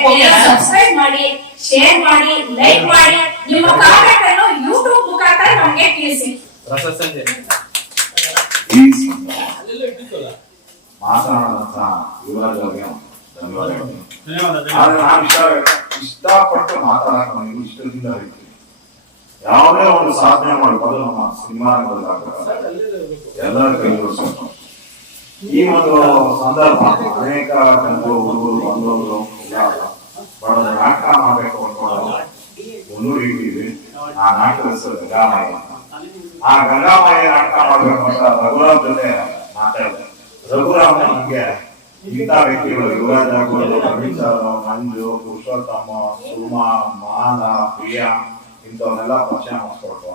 ಸಬ್ಸ್ಕ್ರೈಬ್ ಮಾಡಿ, ಶೇರ್ ಮಾಡಿ, ಲೈಕ್ ಮಾಡಿ, ನಿಮ್ಮ ಕಾಮೆಂಟ್ ಅನ್ನು ಯೂಟ್ಯೂಬ್ ಮುಖಾಂತರ ನಮಗೆ ತಿಳಿಸಿ. ಮಾತನಾಡುವಂತ ಯುವರಾಜ್ ಅವರಿಗೆ ಧನ್ಯವಾದಗಳು. ಆದ್ರೆ ನಾನು ಇಷ್ಟಪಟ್ಟು ಮಾತಾಡಕ್ಕೆ ನನಗೆ ಇಷ್ಟದಿಂದ ಇರ್ತೀನಿ. ಯಾವುದೇ ಒಂದು ಸಾಧನೆ ಮಾಡಬಹುದು ನಮ್ಮ ಸಿನಿಮಾ ಎಲ್ಲರ ಕೈಗಳು ಈ ಒಂದು ಸಂದರ್ಭ ಅನೇಕ ಜನರು ಹುಡುಗರು ಬಂದವರು ಬಹಳ ನಾಟಕ ಮಾಡ್ಬೇಕು ಅನ್ಕೊಳ್ಳೋದು ಒಂದು ರೀತಿ ಇದೆ. ಆ ನಾಟಕದ ಹೆಸರು ಗಂಗಾಮಾಯಿ ಅಂತ. ಆ ಗಂಗಾಮಾಯಿ ನಾಟಕ ಮಾಡ್ಬೇಕು ಅಂತ ರಘುರಾಮ್ ಜೊತೆ ಮಾತಾಡಿದೆ. ರಘುರಾಮ್ ನಮ್ಗೆ ಇಂಥ ವ್ಯಕ್ತಿಗಳು ಯುವರಾಜ್ ಆಗ್ಬೋದು, ಅಮಿತ್ ಸರ್, ಮಂಜು, ಪುರುಷೋತ್ತಮ, ಸುಮಾ, ಮಾನ, ಪ್ರಿಯಾ ಇಂಥವನ್ನೆಲ್ಲ ಪರಿಚಯ ಮಾಡಿಸ್ಕೊಡ್ತು.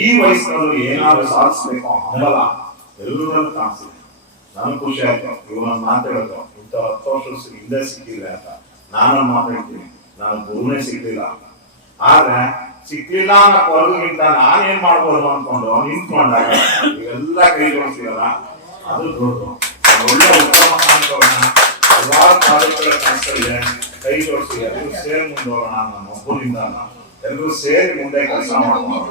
ಈ ವಯಸ್ಸಿನಲ್ಲಿ ಏನಾದ್ರು ಸಾಧಿಸ್ಬೇಕು ಹಂಬಲ ಎಲ್ಲರಲ್ಲೂ ಕಾಣಿಸಿದೆ. ನನಗೆ ಖುಷಿ ಆಯ್ತು. ಇವನೊಂದು ಮಾತಾಡೋದು ಇಂಥ 10 ವರ್ಷ ಹಿಂದೆ ಸಿಕ್ಕಿಲ್ಲ ಅಂತ. ನಾನು ಮಾತಾಡ್ತೀನಿ, ನಾನು ಗುರುನೇ ಸಿಕ್ಲಿಲ್ಲ. ಆದ್ರೆ ಸಿಕ್ಲಿಲ್ಲ ಅನ್ನೋ ಕೊರಗಿಂತ ನಾನೇನ್ ಮಾಡ್ಬೋದು ಅನ್ಕೊಂಡು ನಿಂತ್ಕೊಂಡಾಗ ಇವೆಲ್ಲ ಕೈ ಜೋಡಿಸಿದಲ್ಲ, ಅದು ದೊಡ್ಡದು. ಒಳ್ಳೆ ಉತ್ತಮ ಕಾಣ್ಕೊಳ್ಳೋಣ, ಹಲವಾರು ಕಾರ್ಯಗಳ ಕನಸಲ್ಲಿದೆ, ಕೈ ಜೋಡಿಸಿ ಎಲ್ಲರೂ ಸೇರಿ ಮುಂದೋಗೋಣ. ನಮ್ಮ ಒಬ್ಬರಿಂದ ಎಲ್ಲರೂ ಸೇರಿ ಮುಂದೆ ಕೆಲಸ ಮಾಡ್ಕೊಂಡು ಮಾತು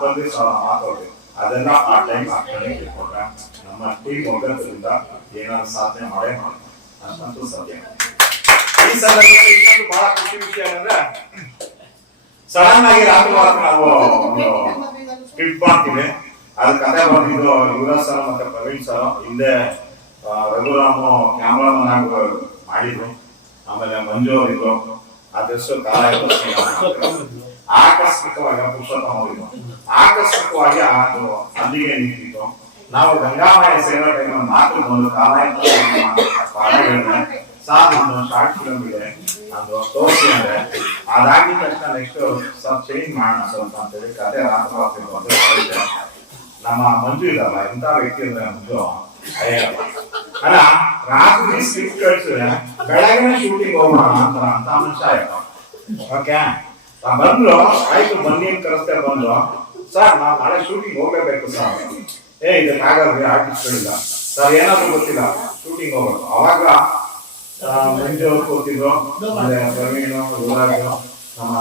ಬಂದು ಮಾತಾಡ್ತೀವಿ. ಅದೆಲ್ಲ ಆ ಟೈಮ್ ಆ ಕಡೆ ಇಟ್ಕೊಂಡ್ರೆ ನಮ್ಮ ಟೀಮ್ ಒಗ್ಗಟ್ಟಿನಿಂದ ಏನಾದ್ರು ಸಾಧನೆ ಮಾಡೇ ಮಾಡೋಣ, ಅಷ್ಟಂತೂ ಸತ್ಯ. ಈ ಸಂದರ್ಭದಲ್ಲಿ ಇನ್ನೊಂದು ಬಹಳ ಖುಷಿ ವಿಷಯ ಏನಂದ್ರೆ, ಸಡನ್ ಆಗಿ ರಾತ್ರಿ ನಾವು ಒಂದು ಸ್ಕ್ರಿಪ್ಟ್ ಮಾಡ್ತೀವಿ. ಅದ್ರ ಕಥೆ ಬರ್ತಿದ್ದು ಯುವರಾಜ್ ಸರ್ ಮತ್ತೆ ಪ್ರವೀಣ್ ಸರ್. ಹಿಂದೆ ರಘುರಾಮ್ ಕ್ಯಾಮ್ರಾಮನ್ ಆಗಿ ಮಾಡಿದ್ರು. ಆಮೇಲೆ ಮಂಜು ಅವರಿದ್ರು. ಅದೆಷ್ಟು ಕಾಲ ಆಕಸ್ಮಿಕವಾಗಿ ಪುರುಷೋತ್ತಮ ಅವರಿದ್ರು. ಆಕಸ್ಮಿಕವಾಗಿ ಅದು ಅಲ್ಲಿಗೆ ನಿಂತಿತ್ತು. ನಾವು ಗಂಗಾಮಾಯಿ ಸೇರೋ ಟೈಮ್ ಮಾತು ಬಂದು ಕಾಲ ಸಾರ್ ಒಂದು ಶಾರ್ಟ್ ಫಿಲಮ್ ಇದೆ, ಅದು ತೋರಿಸಿ ಅಂದ್ರೆ ಅದಾಗಿದ ತಕ್ಷಣ ನೆಕ್ಸ್ಟ್ ಸ್ವಲ್ಪ ಚೇಂಜ್ ಮಾಡೋಣ ಸ್ವಲ್ಪ ಅಂತೇಳಿ ಕತೆ ರಾತ್ರಿ ಅಂತ ನಮ್ಮ ಮಂಜು ಇದಲ್ಲ, ಎಂತ ವ್ಯಕ್ತಿ ಅಂದ್ರೆ ಮಂಜು ಅಲ್ಲ, ರಾತ್ರಿ ಸ್ಕ್ರಿಪ್ಟ್ ಕಳಿಸಿದ್ರೆ ಬೆಳಗ್ಗೆ ಶೂಟಿಂಗ್ ಹೋಗೋಣ ಅಂತ ಮನುಷ್ಯ ಆಯ್ತು. ಓಕೆ ಬಂದ್ರು, ಆಯ್ತು ಬನ್ನಿ ಅಂತ ಕರೆಸ್ತೆ. ಬಂದ್ರು, ಸರ್ ನಾವು ನಾಳೆ ಶೂಟಿಂಗ್ ಹೋಗ್ಲೇಬೇಕು ಸರ್. ಇದಕ್ಕಾಗಲ್ರಿ ಆರ್ಟಿಸ್ಟ್ಗಳಿಲ್ಲ ಸರ್, ಏನಾದ್ರು ಗೊತ್ತಿಲ್ಲ ಶೂಟಿಂಗ್ ಹೋಗ್ಬೇಕು. ಅವಾಗ ಮಂಜು ಅವ್ರು ಕೂತಿದ್ರು, ಆಮೇಲೆ ಪ್ರವೀಣ್, ಯುವರಾಜ್, ನಮ್ಮ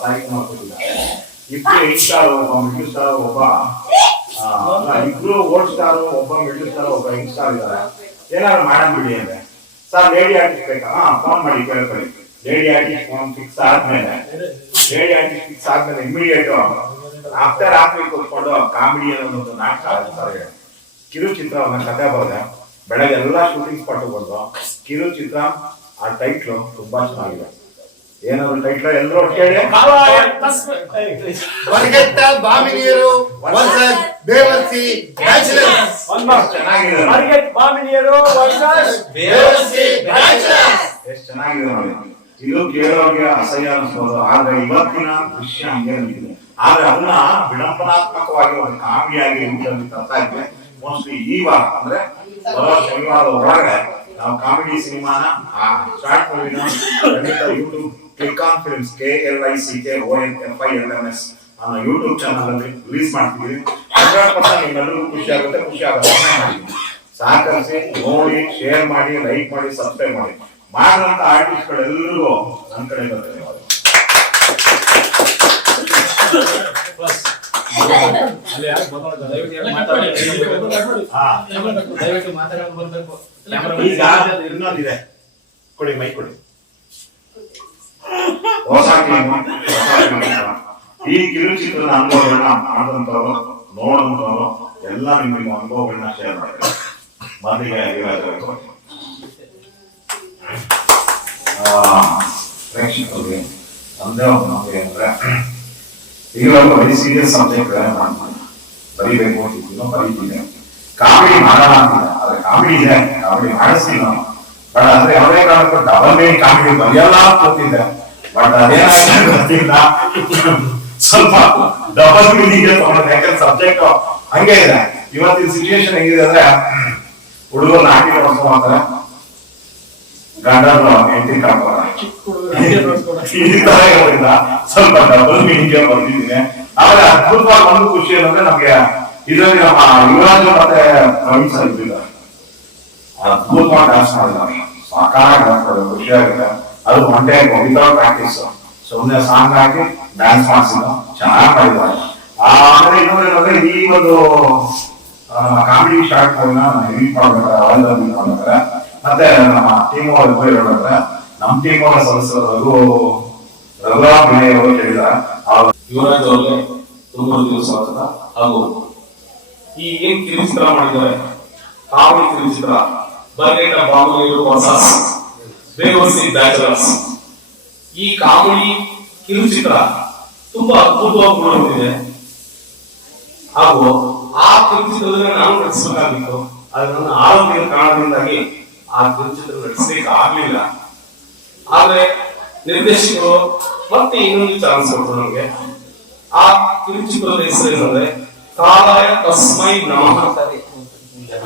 ಸಾಯಿ ಕುಮಾರ್ ಕೂತಿದ್ದ. ಇಬ್ರು ಯಂಗ್ ಸ್ಟಾರ್, ಒಬ್ಬ ಮಿಡ್ಲ್ ಸ್ಟಾರ್, ಒಬ್ಬ ಇಬ್ರು ಓಲ್ಡ್ ಸ್ಟಾರ್, ಒಬ್ಬ ಮಿಡ್ಲ್ ಸ್ಟಾರ್, ಒಬ್ಬ ಯಂಗ್ ಸ್ಟಾರ್ ಇದ್ದಾರೆ. ಏನಾದ್ರು ಮಾಡಂಗ್ ಬಿಡಿ ಅಂದ್ರೆ, ಸರ್ ಲೇಡಿ ಆರ್ಟಿಸ್ಟ್ ಬೇಕಾ? ಫೋನ್ ಮಾಡಿ ಕೇಳ್ಕೊಳ್ಳಿ. ಲೇಡಿ ಆರ್ಟಿಸ್ಟ್ ಫೋನ್ ಫಿಕ್ಸ್ ಆದ್ಮೇಲೆ ಇಮಿಡಿಯೇಟ್ ಆಫ್ಟರ್ ರಾತ್ರಿ ಕೂತ್ಕೊಂಡು ಕಾಮಿಡಿ ಅನ್ನೋ ಒಂದು ನಾಟಕ ಆಡ್ತಾರೆ. ಕಿರುಚಿತ್ರ ಅನ್ನೋ ಕಥೆ ಬರೆದೆ. ಬೆಳಗ್ಗೆ ಎಲ್ಲಾ ಶೂಟಿಂಗ್ ಸ್ಪಾಟ್ ಬಂದು ಕಿರುಚಿತ್ರ. ಆ ಟೈಟ್ಲು ತುಂಬಾ ಚೆನ್ನಾಗಿದೆ. ಏನಾದ್ರು ಟೈಟ್ಲ್ ಎಲ್ಲರೂ ಕೇಳಿ, ಬರ್ಗೆಟ್ಟ ಬಾಮಿನಿಯರು ವರ್ಸಸ್ ಬೇವರ್ಸಿ ಬ್ಯಾಚುಲರ್ಸ್. ಚೆನ್ನಾಗಿದೆ, ಎಷ್ಟು ಚೆನ್ನಾಗಿದೆ ನೋಡಿ. ಇದು ಕೇಳೋರಿಗೆ ಅಸಹ್ಯ ಅನಿಸ್ಬೋದು, ಆದ್ರೆ ಇವತ್ತಿನ ದೃಶ್ಯ ಹಂಗೆ ನಿಂತಿದೆ. ಆದ್ರೆ ಅದನ್ನ ವಿಡಂಬನಾತ್ಮಕವಾಗಿ ಒಂದು ಕಾಮಿಡಿಯಾಗಿ ತರ್ತಾ ಇದ್ವಿ. ಮೋಸ್ಟ್ಲಿ ಈ ವಾರ ಅಂದ್ರೆ ಶನಿವಾರ ಒಳಗೆ ನಾವು ಕಾಮಿಡಿ ಸಿನಿಮಾನ ಸ್ಟಾರ್ಟ್ ಮಾಡಿದ YouTube click on films KLICKONFILMS ಅನ್ನೋ ಯೂಟ್ಯೂಬ್ ಚಾನಲ್ ಅಲ್ಲಿ ರಿಲೀಸ್ ಮಾಡ್ತಿದ್ದೀವಿ. 100% ನಿಮ್ಮೆಲ್ಲರಿಗೂ ಖುಷಿ ಆಗುತ್ತೆ. ಸಹಕರಿಸಿ, ನೋಡಿ, ಶೇರ್ ಮಾಡಿ, ಲೈಕ್ ಮಾಡಿ, ಸಬ್ಸ್ಕ್ರೈಬ್ ಮಾಡಿ. ಮಾಡಿದಂತ ಆರ್ಟಿಸ್ಟ್ಗಳೆಲ್ಲರಿಗೂ ನನ್ನ ಕಡೆ ಧನ್ಯವಾದ. ಈಗ ಇನ್ನೊಂದಿದೆ, ಕೊಡಿ ಮೈ ಕೊಡಿ. ಹೊಸ ಈ ಕಿರುಚಿತ್ರದ ಅನುಭವಗಳನ್ನ ಮಾಡಿದಂತವ್ರು, ನೋಡಿದಂತವ್ರು ಎಲ್ಲ ನಿಮ್ಮ ಅನುಭವಗಳನ್ನ ಶೇರ್ ಮಾಡ್ತಾರೆ. ಮೊದಲಿಗೆ ಪ್ರೇಕ್ಷಕರಿಗೆ ಒಂದೇ ಒಂದು ನಮಗೆ ಅಂದ್ರೆ, ಈಗಲೂ ಬರೀ ಸೀರಿಯಸ್ ಸಬ್ಜೆಕ್ಟ್ ಬರೀಬೇಕು ಅಂತಿದ್ದೀನೋ ಬರೀತೀನಿ. ಕಾಮಿಡಿ ಮಾಡೋಣ ಅಂತಿಲ್ಲ, ಆದ್ರೆ ಕಾಮಿಡಿ ಇದೆ, ಕಾಮಿಡಿ ಮಾಡಿಸ್ತೀವಿ ನಾವು. ಬಟ್ ಆದ್ರೆ ಯಾವುದೇ ಕಾರಣಕ್ಕೂ ಡಬಲ್ ಮೇನ್ ಕಾಮಿಡಿ ಬರೆಯಲ್ಲ ಕೂತಿದ್ದೆ. ಬಟ್ ಅದೇನಾಗಿದೆ ಗೊತ್ತಿಲ್ಲ, ಸ್ವಲ್ಪ ಡಬಲ್ ಮೀನಿಂಗ್ ತಗೊಂಡು. ಯಾಕಂದ್ರೆ ಸಬ್ಜೆಕ್ಟ್ ಹಂಗೆ ಇದೆ. ಇವತ್ತಿನ ಸಿಚುವೇಶನ್ ಹೆಂಗಿದೆ ಅಂದ್ರೆ, ಹುಡುಗರು ನಾಟಿ ನೋಡ್ಕೊ ಮಾಡ್ತಾರೆ, ಗಂಡರು ಹೆಂಡತಿ ಕರ್ಕೋರ. ಈ ತರ ಇರೋದ್ರಿಂದ ಸ್ವಲ್ಪ ಡಬಲ್ ಮೀನಿಂಗ್ ಬರ್ತಿದ್ದೀನಿ. ಆಮೇಲೆ ಅದ್ಭುತವಾಗಿ ಒಂದು ಖುಷಿ ಏನಂದ್ರೆ, ನಮ್ಗೆ ಇದರಲ್ಲಿ ನಮ್ಮ ಯುವರಾಜ್ ಮತ್ತೆ ಪ್ರವೀಣ್ ಸರ್ ಇದ್ದಾರೆ. ಅದ್ಭುತವಾಗಿ ಡ್ಯಾನ್ಸ್ ಮಾಡಿದ್ದಾರೆ, ಸಾಕಾಗಿ ಖುಷಿಯಾಗಿದೆ. ಅದು ಒಂದೇ ವಿತೌಟ್ ಪ್ರಾಕ್ಟೀಸ್, ಸುಮ್ಮನೆ ಸಾಂಗ್ ಹಾಕಿ ಡ್ಯಾನ್ಸ್ ಮಾಡಿಸಿದ, ಚೆನ್ನಾಗಿ ಮಾಡಿದ್ದಾರೆ. ಆಮೇಲೆ ಇನ್ನೊಂದೇನಂದ್ರೆ, ಈ ಒಂದು ಕಾಮಿಡಿ ಶಾರ್ಟ್ ಎಡಿಟ್ ಮಾಡ್ಬೇಕಾದ್ರೆ ಅವೆಲ್ಲ ಮಾಡ್ಬೇಕಾದ್ರೆ ಮತ್ತೆ ನಮ್ಮ ಟೀಮ್ ಅವರು ಹೇಳ್ಬೇಕಾದ್ರೆ, ನಮ್ಮ ಟೀಮ್ ಅವರ ಸದಸ್ಯರು ರಘುರಾಮ್ ಅವರು ಹೇಳಿದ್ದಾರೆ. ಯುವರಾಜ್ ಅವರಿಗೆ ತುಂಬ ಸ್ವಾಗತ. ಹಾಗೂ ಈ ಏನ್ ಕಿರುಚಿತ್ರ ಮಾಡಿದ್ದಾರೆ ಕಾಮಿಡಿ ಕಿರುಚಿತ್ರ ಬರ್ಗೇಟ ಬಾಂಬು ಹೊಸಾಸ್ ಬೇವರ್ಸಿ ಬ್ಯಾಚಲರ್ಸ್. ಈ ಕಾಮಿಡಿ ಕಿರುಚಿತ್ರ ತುಂಬಾ ಅದ್ಭುತವಾಗಿ ಮೂಡಿಬಂದಿದೆ ಹಾಗೂ ಆ ಕಿರುಚಿತ್ರದಲ್ಲಿ ನಾನು ನಟಿಸಬೇಕಾಗಿತ್ತು. ಆದ್ರೆ ನನ್ನ ಆರೋಗ್ಯದ ಕಾರಣದಿಂದಾಗಿ ಆ ಕಿರುಚಿತ್ರ ನಟಿಸಲಿಕ್ಕೆ ಆಗ್ಲಿಲ್ಲ. ಆದ್ರೆ ನಿರ್ದೇಶಕರು ಮತ್ತೆ ಇನ್ನೊಂದು ಚಾನ್ಸ್ ಕೊಟ್ಟರು ನಮಗೆ. ಆ ಕಿರುಚಿತ್ರದ ಹೆಸರು ಏನಂದ್ರೆ ಕಾಲಾಯ ತಸ್ಮೈ ನಮಃ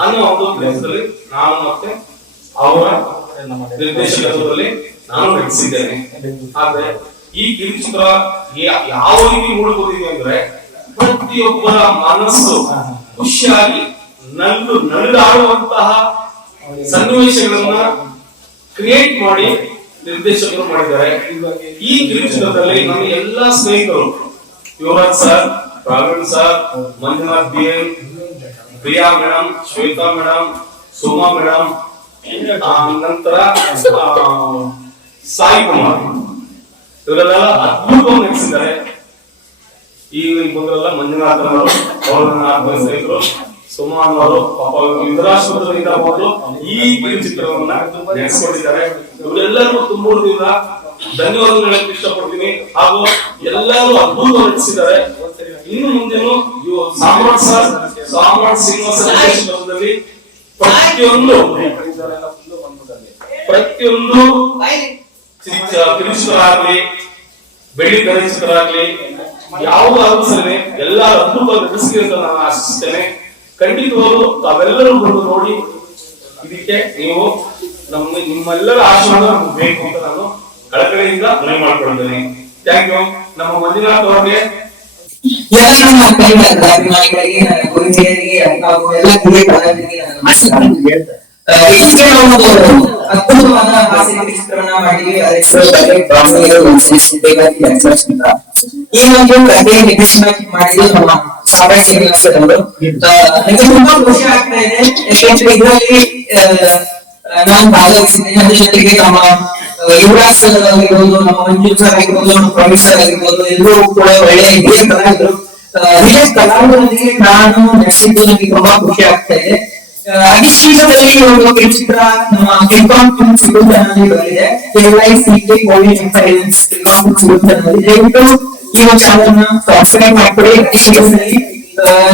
ಅನ್ನೋ ಒಂದು ಕೆಲಸದಲ್ಲಿ ನಾನು ಮತ್ತೆ ಅವರ ನಿರ್ದೇಶಕತ್ವದಲ್ಲಿ ನಾನು ನಟಿಸಿದ್ದೇನೆ. ಆದ್ರೆ ಈ ಕಿರುಚಿತ್ರ ಯಾವ ರೀತಿ ಮೂಡಿಕೊಂಡಿದೆ ಅಂದ್ರೆ ಪ್ರತಿಯೊಬ್ಬರ ಮನಸ್ಸು ಖುಷಿಯಾಗಿ ನಲಿದಾಡುವಂತಹ ಸನ್ನಿವೇಶಗಳನ್ನ ಕ್ರಿಯೇಟ್ ಮಾಡಿ ನಿರ್ದೇಶಕರು ಮಾಡಿದ್ದಾರೆ. ಈ ಕಿರುಚಿತ್ರದಲ್ಲಿ ನಮ್ಮ ಎಲ್ಲಾ ಸ್ನೇಹಿತರು Yuvraj sir, Praveen sir, Manjunath B M, Priya madam, Shweta madam, Suma madam, ನಂತರ ಸಾಯಿ ಕುಮಾರ್ ಇವರೆಲ್ಲ ಅದ್ಭುತವಾಗಿ ನಟಿಸಿದ್ದಾರೆ. ಈ ಬಂದ್ರಲ್ಲ ಮಂಜುನಾಥ್ ಅವರು, ಅವರ ಸ್ನೇಹಿತರು ಸುಮಾ ಅವರು ಪಾಪ ಇಂದ್ರಾಶ್ರಮದಿಂದ ಬಂದು ಈ ಕಿರುಚಿತ್ರವನ್ನ ನಡೆಸಿಕೊಂಡಿದ್ದಾರೆ. ಇವರೆಲ್ಲರಿಗೂ ತುಂಬುವುದಿಲ್ಲ ಧನ್ಯವಾದಗಳು ಹೇಳಕ್ ಇಷ್ಟಪಡ್ತೀನಿ. ಹಾಗೂ ಎಲ್ಲರೂ ಅದ್ಭುತ ನಟಿಸಿದ್ದಾರೆ. ಇನ್ನು ಮುಂದೇನು ಸಾಮ್ರಾಟ್ ಸರ್, ಸಾಮ್ರಾಟ್ ಶ್ರೀನಿವಾಸ ನಿರ್ದೇಶನದಲ್ಲಿ ಪ್ರತಿಯೊಂದು ಕಿರುಚಿತ್ರ ಆಗ್ಲಿ, ಬೆಳ್ಳಿ ಚಲನಚಿತ್ರ ಆಗ್ಲಿ, ಯಾವುದಾದ್ರೂ ಸರಿ ಎಲ್ಲ ಅದ್ಭುತ ನಟಿಸಿ ಅಂತ ನಾನು ಆಶಿಸ್ತೇನೆ. ಖಂಡಿತವಾಗ್ಲೂ ತಾವೆಲ್ಲರೂ ಬಂದು ನೋಡಿ ಇದಕ್ಕೆ ನೀವು ನಿಮ್ಮೆಲ್ಲರ ಆಶೀರ್ವಾದ ನಮ್ಗೆ ಬೇಕು ಅಂತ ನಾನು ಕಳಕಳಿಯಿಂದ ಮನವಿ ಮಾಡ್ಕೊಳ್ತೇನೆ. Thank you. ನಮ್ಮ ಮಂಜುನಾಥ್ ಅವರಿಗೆ ಅಭಿಮಾನಿಗಳಿಗೆ, ಗುರುಹಿರಿಯರಿಗೆ ಹಾಗೂ ಎಲ್ಲ ಹಿರಿಯ ಕಲಾವಿದರಿಗೆ ಅದ್ಭುತವಾದ ಹಾಸ್ಯ ಚಿತ್ರವನ್ನ ಮಾಡಿದ್ವಿ. ಈ ಒಂದು ಕಥೆ ನಿರ್ದೇಶನ ಮಾಡಿದ್ದು ನಮ್ಮ ಸಾಮ್ರಾಟ್ ಶ್ರೀನಿವಾಸ ಅವರು. ನನಗೆ ತುಂಬಾ ಖುಷಿ ಆಗ್ತಾ ಇದೆ, ಯಾಕೆಂದ್ರೆ ಇದರಲ್ಲಿ ನಾನು ಭಾಗವಹಿಸಿದ್ದೇನೆ. ಅದ್ರ ಜೊತೆಗೆ ನಮ್ಮ ಯುವರಾಜ್ ಸರ್ ಆಗಿರ್ಬೋದು, ನಮ್ಮ ಮಂಜು ಸರ್ ಆಗಿರ್ಬೋದು, ನಮ್ಮ ಪ್ರವೀಣ್ ಸರ್ ಆಗಿರ್ಬೋದು, ಎಲ್ಲರೂ ಕೂಡ ಒಳ್ಳೆಯ ಹಿರಿಯ ಕಲಾವಿದರು. ಹಿರಿಯ ಕಲಾವಿದರೊಂದಿಗೆ ನಾನು ನಡೆಸಿದ್ದು ನನಗೆ ತುಂಬಾ ಖುಷಿ ಆಗ್ತಾ ಇದೆ. ಅತಿ ಶೀಘ್ರದಲ್ಲಿ ಒಂದು ಕಿರುಚಿತ್ರ ನಮ್ಮ ಟೆಲಿಕಾಂ ಫಿಲ್ಮ್ಸ್ ಯೂಟ್ಯೂಬ್ ಚಾನಲ್ ಬಂದಿದೆ. ದಯವಿಟ್ಟು ಈ ಒಂದು ಚಾನಲ್ ನ ಸಬ್ಸ್ಕ್ರೈಬ್ ಮಾಡ್ಕೊಳ್ಳಿ. ಅತಿ ಶೀಘ್ರದಲ್ಲಿ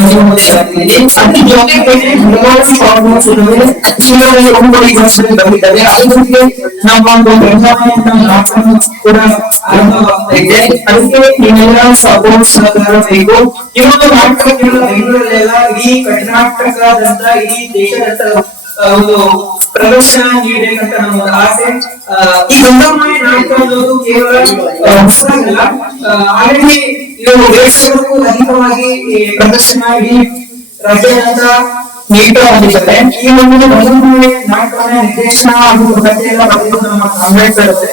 ನಿಮ್ಮ ಮುಂದೆ ಬರ್ತೀನಿ. ಅದ್ರ ಜೊತೆಗೆ ಹಲವಾರು ಪ್ರಾಬ್ಲಮ್ಸ್ ಇರುವೆ ಶೀಘ್ರದಲ್ಲಿ ಬಂದಿದ್ದಾವೆ. ಅದ್ರ ಜೊತೆಗೆ ನಮ್ಮ ಒಂದು ಬೆಂಗಾವಣೆಯ ನಾಟಕ ಕೂಡ ಆರಂಭವಾಗ್ತಾ ಇದೆ. ಅದಕ್ಕೆ ನೀವೆಲ್ಲ ಸಪೋರ್ಟ್ ಸಹಕಾರ ಬೇಕು. ಈ ಒಂದು ನಾಟಕ ಕೇವಲ ಬೆಂಗಳೂರಲ್ಲೆಲ್ಲ, ಇಡೀ ಕರ್ನಾಟಕದಂತ, ಇಡೀ ದೇಶದಂತ ಒಂದು ಪ್ರದರ್ಶನ ನೀಡಬೇಕಂತ ನಮ್ಮ ಆಸೆ. ಈ ಗಂಗಮ್ಮನ ನಾಟಕ ಅನ್ನೋದು ಕೇವಲ ಹೊಸದಲ್ಲ, ಆಲ್ರೆಡಿ ಇದು 2,000ಕ್ಕೂ ಅಧಿಕವಾಗಿ ಪ್ರದರ್ಶನ ಇಡೀ ರಾಜ್ಯಾದ್ಯಂತ ನೀಡ್ತಾ ಬಂದಿದ್ದಾರೆ. ಈ ಒಂದು ಗಂಗಮ್ಮನ ನಾಟಕವನ್ನ ನಿರ್ದೇಶನ ಹಾಗೂ ಕಥೆ ಎಲ್ಲ ಬರೆದು ನಮ್ಮ ಸಾಮ್ರಾಟ್ ಸರ್ ಅವರೇ.